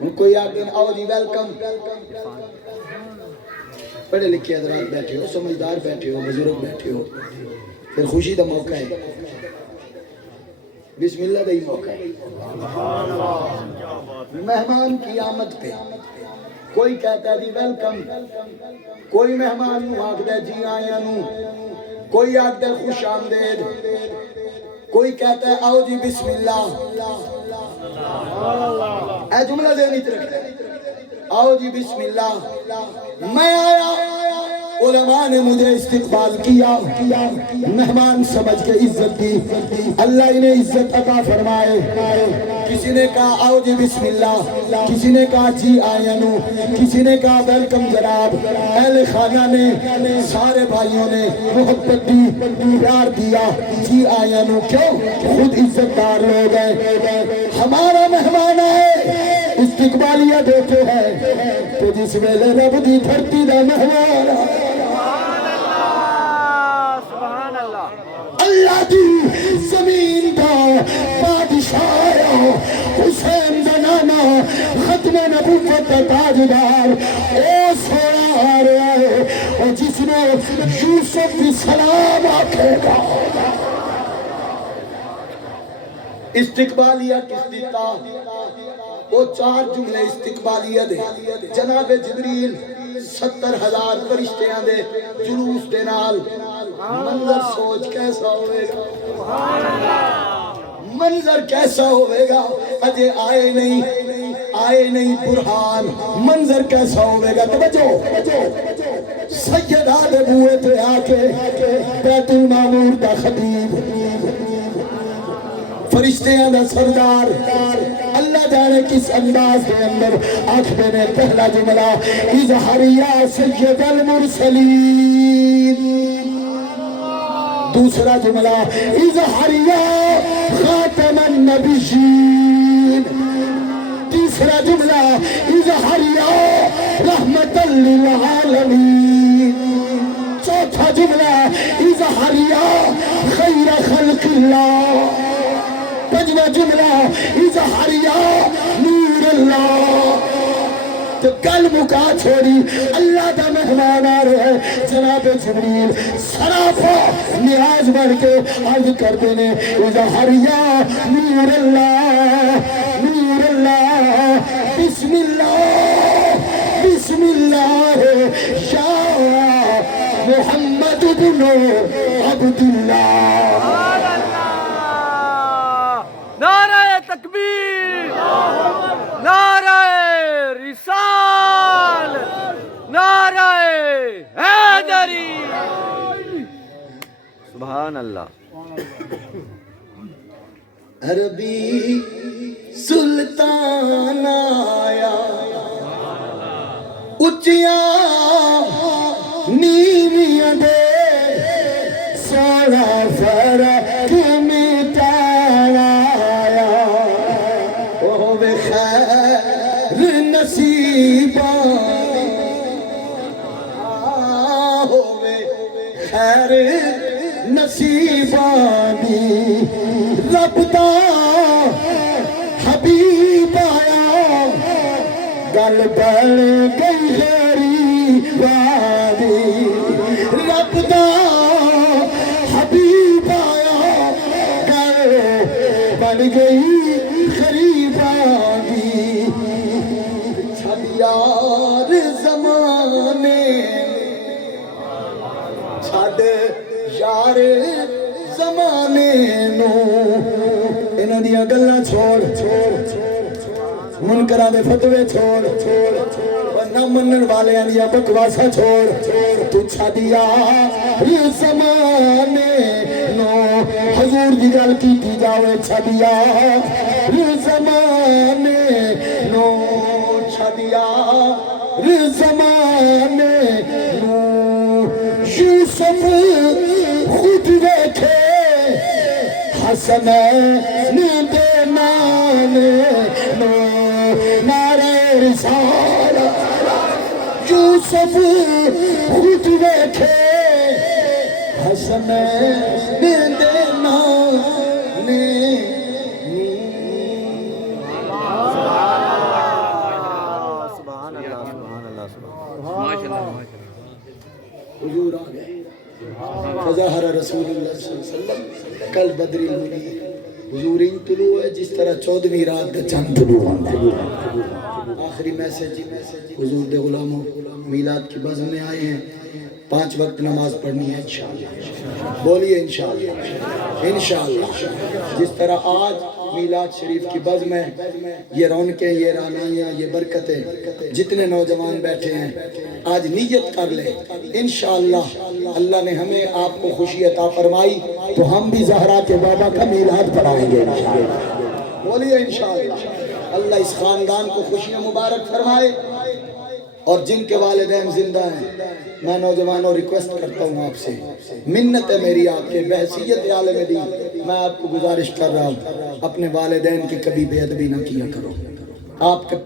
ان کوئی آگے آؤ جی ویلکم، پڑھے لکھے حضرات بیٹھے ہو، سمجھدار بیٹھے ہو، بزرگ بیٹھے ہو، پھر خوشی دا موقع ہے، بسم اللہ دا ہی موقع ہے۔ مہمان کی آمد پہ کوئی کہتا ہے جی ویلکم، کوئی مہمان نو آگدہ ہے جی آیا نو، کوئی آگدہ ہے خوش آمدید، کوئی کہتا ہے آؤ جی بسم اللہ۔ اے جملہ ذہنی رکھنا ہے، آؤ جی بسم اللہ، میں آیا، علماء نے مجھے استقبال کیا، مہمان سمجھ کے عزت دی، اللہ انہیں عزت عطا فرمائے۔ کسی نے کہا آؤ جی بسم اللہ، کسی نے کہا جی آئینو، کسی نے کہا ویلکم جناب۔ اہل خانہ نے، سارے بھائیوں نے محبت دی، پیار دیا، جی آئینو، کیوں؟ خود عزت دار لوگ ہیں۔ ہمارا مہمان آئے استقبالیہ دیتے ہیں، تو جس ویلے رب دی دھرتی دا مہمان آئے، اللہ دی زمین دا بادشاہ حسین دا نانا ختم نبوت دا تاجدار، او سونا آ رہا ہے، اور جس نے یوسف کی سلام آکھے گا۔ استقبالیہ کس دیتا؟ وہ 4 جملے استقبالیہ دے، جناب جبریل 70,000 فرشتیاں دے جلوس دے نال، منظر سوچ کیسا ہوئے گا، منظر کیسا ہوئے گا، اجے آئے نہیں برہان، منظر کیسا ہوئے گا۔ توجہ، سیدہ دے بوئے تے آکے بیت المعمور دا خطیب، فرشتیاں دا سردار، اللہ جانے کس انداز کے اندر آخر نے پہلا جملہ اظہار یا سید المرسلین، دوسرا جملہ اظہار یا خاتم النبیین، تیسرا جملہ اظہار یا رحمت للعالمین، چوتھا جملہ اظہار یا خیر خلق اللہ، پنجواں جملہ اظہار یا نور اللہ۔ تو گل مکا چھوڑی، اللہ دا مہمان آ رہے ہیں، جناب جبریل سراپا نیاز بڑھ کے عرض کر دینے اظہار یا نور اللہ، نور اللہ، بسم اللہ، بسم اللہ یا محمد بن عبداللہ۔ نعرہ تکبیر، نعرہ رسال، نعرہ حیدری، سبحان اللہ۔ عربی سلطان آیا، اچیاں نیویاں دے سونا فرق مٹانا آیا، ہووے خیر نصیباں، ہووے خیر نصیباں دی، رب دا حبیب آیا، گل بن گئی غریباں دی، رب دا حبیب آیا، گل بن گئی غریباں دی، چھڈ یار زمانے، چھڈ یار زمانے نو، انہاں دیاں گلاں چھوڑ، منکراں دے فتوے چھوڑ، نہ منن والیاں دیاں بکواساں چھوڑ، تو چھڈ یار زمانے نو، حضور دی گل کیتی جاوے، چھڈ یار زمانے نو، چھڈ یار زمانے نو، یوسف خود دیکھے حسنین دے نانے نو، نعرہ رسالت، یوسف خود دیکھے حسنین دے نانے، حضور آ گئے فظہر رسول اللہ صلی اللہ علیہ وسلم کل بدر المنیر حضور ان طلوع ہے جس طرح 14ویں رات کا چاند طلوع ہوتا ہے آخری میسج حضور دے غلاموں میلاد کی بزم میں آئے ہیں 5 وقت نماز پڑھنی ہے انشاءاللہ بولیے انشاءاللہ انشاءاللہ جس طرح آج میلاد شریف کی بزم ہے یہ رونقیں یہ رانائیاں یہ برکتیں جتنے نوجوان بیٹھے ہیں آج نیت کر لیں انشاءاللہ اللہ نے ہمیں آپ کو خوشی عطا فرمائی تو ہم بھی زہرا کے بابا کا میلاد پڑھائیں گے بولیے انشاءاللہ اللہ اس خاندان کو خوشیاں مبارک فرمائے اور جن کے والدین زندہ ہیں میں نوجوانوں ریکویسٹ کرتا ہوں آپ سے منت ہے میری آپ کے بحیثیت عالم دین میں آپ کو گزارش کر رہا ہوں اپنے والدین کی کبھی بے ادبی نہ کیا کرو آپ کے